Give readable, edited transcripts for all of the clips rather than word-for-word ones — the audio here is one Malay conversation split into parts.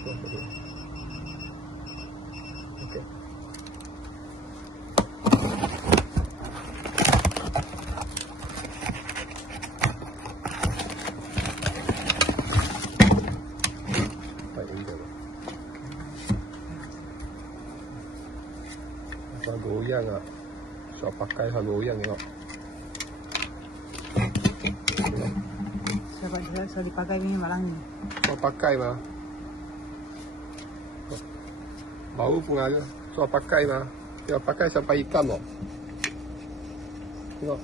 Okey. Goyang ah. So pakai goyang tengok. So dipakai ni malang ni. So pakai mah. Bau pun ada. So pakai mah. Dia pakai sampai hitam tau. Tengok.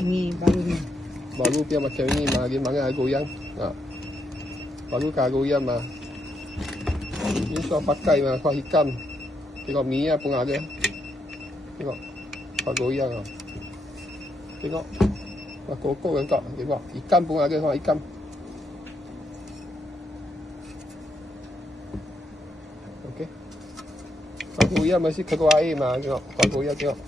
Ini baru ni. Baru dia macam ni mah. Gimana goyang. Baru kah goyang mah. Ni so pakai mah. So hitam. Tengok minyak pun ada. Tengok. So goyang lah. Tengok. Koko kan kak. Tengok. Ikan pun ada. So ikan. Okey. So goyang masih keluar air mah. Tengok. So goyang tengok.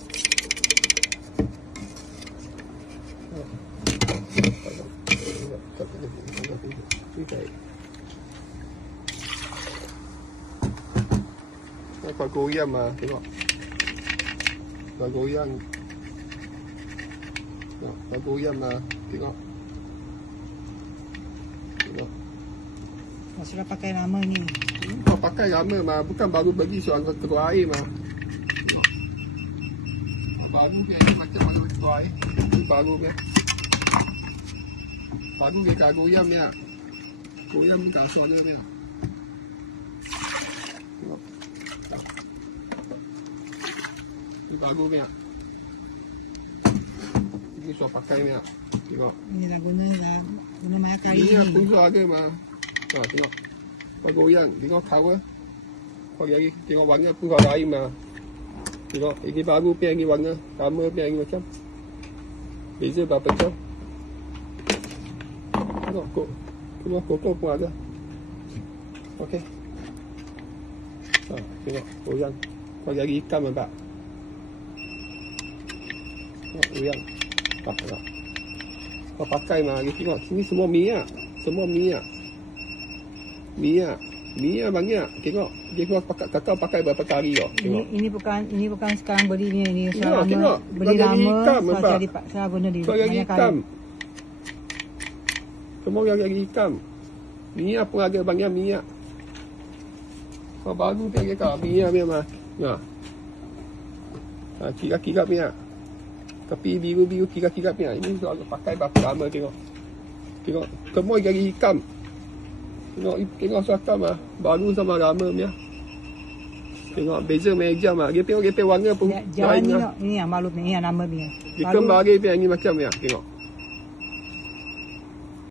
Kau goyang mah, tengok. Kau goyang. Kau goyang mah, tengok. Tengok. Kau sudah pakai lama ni. Kau pakai lama mah, bukan baru bagi soal keluar air mah. Baru dia macam baru keluar air. Baru dia. Baru dia kau goyang dia. Goyang ni tak soal dia. Baru ni. Ini so pakai ni. Tengok. Ini dah guna banyak kali ni. Ini pun ada mah. Tengok. Kau goyang, tengok cover. Kau lagi tengok warna pun kau lain mah. Tengok, ini baru pun yang warna, sama pun yang macam. Beza berapa jam. Tengok kok. Tengok kotor pun ada. Okey. Tengok goyang. Kau lagi ikan nampak. Goyang. Tak. Kau pakai mah, tengok sini semua minyak. Semua minyak. Minyak banyak. Tengok. Dia kakak pakai berapa kali kau. Ini bukan sekarang beli ni. Ini ya, tengok. Beli lama. Saya guna di banyak hitam. Semua yang lagi hitam. Minyak pun ada banyak minyak. Kau baru dia kata minyak memang. Ya. Kira-kira minyak. Tapi biru-biru kira-kira minyak. Ini soal pakai berapa lama tengok. Tengok. Semua lagi hitam. Tengok suaka mah. Baru sama lama minyak. Tengok beza meja mah. Dia warna pun lain lah. Ini yang malu ni. Yang nama ni. Dia kembali yang ini macam minyak. Tengok.